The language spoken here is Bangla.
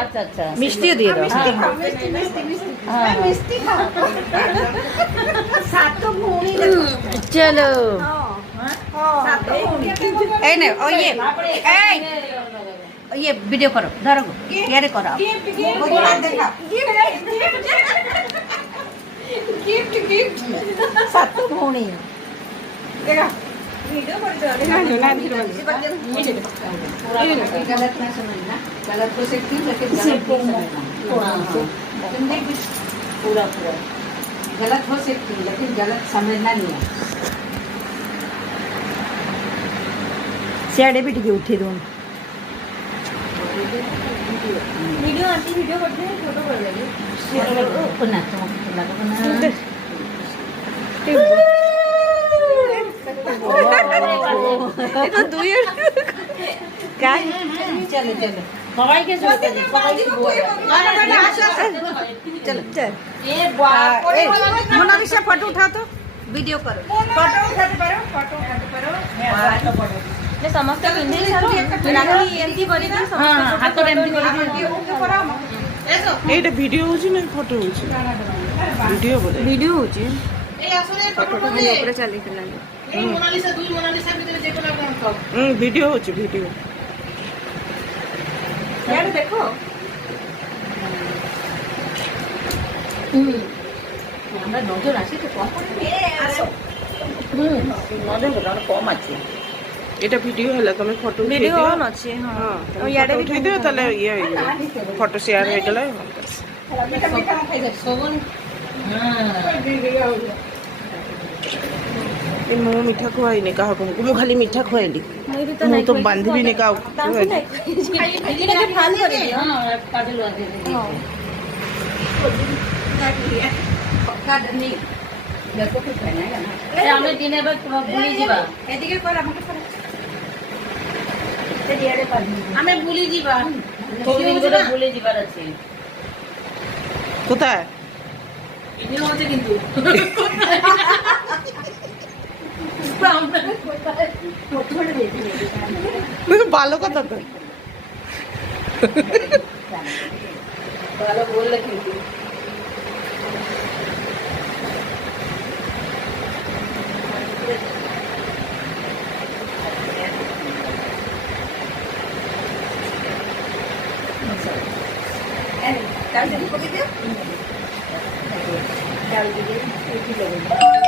আচ্ছা আচ্ছা মিষ্টিও দিয়ে দাও। চলো এই না ওই ये वीडियो करो धरो यारे करो गिफ्ट गिफ्ट सात भौणी देखा वीडियो कर दो गलत ना समझना गलत हो सकती है लेकिन गलत नहीं समझना पूरा पूरा गलत हो सकती है लेकिन गलत समझना नहीं है सियाड़े भी टिके उठे दूँ वीडियो आती वीडियो करते हैं फोटो कर लेंगे पुन्हा पुन्हा এটা দুই काय चलो चलो সবাইকে चलो चल मोनालिसा फोटो उठा तो वीडियो करो फोटो उठाते पारो ସମସ୍ତେ ପିନ୍ଧେଇ ସାରୁ ରାକ୍ଷୀ ଏମିତି କରିକି ହାତରେ ଏମିତି କରିକି এইটা ভিডিও হচ্ছে না ফটো হচ্ছে ভিডিও বলে ଭିଡ଼ିଓ ହଉଛି এই আসলে ফটো ଉପରେ ଚାଲିଥିଲା এই মোনালিসা দুই মোনালিসা ভিতরে যে কোনো একটা অংশ ভিডিও হচ্ছে ভিডিও यार देखो আমরা নজর আসি তো কম আসো নজর কম আছে এটা ভিডিও হলে তুমি ফটো ଭିଡ଼ିଓ ଅନ୍ ଅଛି ହଁ ଆଉ ଇଆଡ଼େ ବି উঠাই দিও তাহলে ইয়ে ফটো শেয়ার হয়ে গেলে मीठा मीठा खाई जा শোভন ମୁଁ ମିଠା ଖୁଆଇନି କାହାକୁ ମୁଁ ଖାଲି ମିଠା ଖୁଆଇଲି ମୁଁ ତ ବାନ୍ଧିବିନି କାହାକୁ ଖୁଆଇଲି କାଜଲ ଆଜି ଆମେ ଦିନେ ଏବେ ବୁଲି ଯିବା এদিকে কর আমাকে কর ଆମେ ବୁଲି ଯିବା ବୁଲି ଯିବାର ଅଛି কোথায় ভিডিও হচ্ছে কিন্তু ভালো কথা তো ভালো বললে কিন্তু ডাল দিদি পকে দিও ডাল দিদি এই কি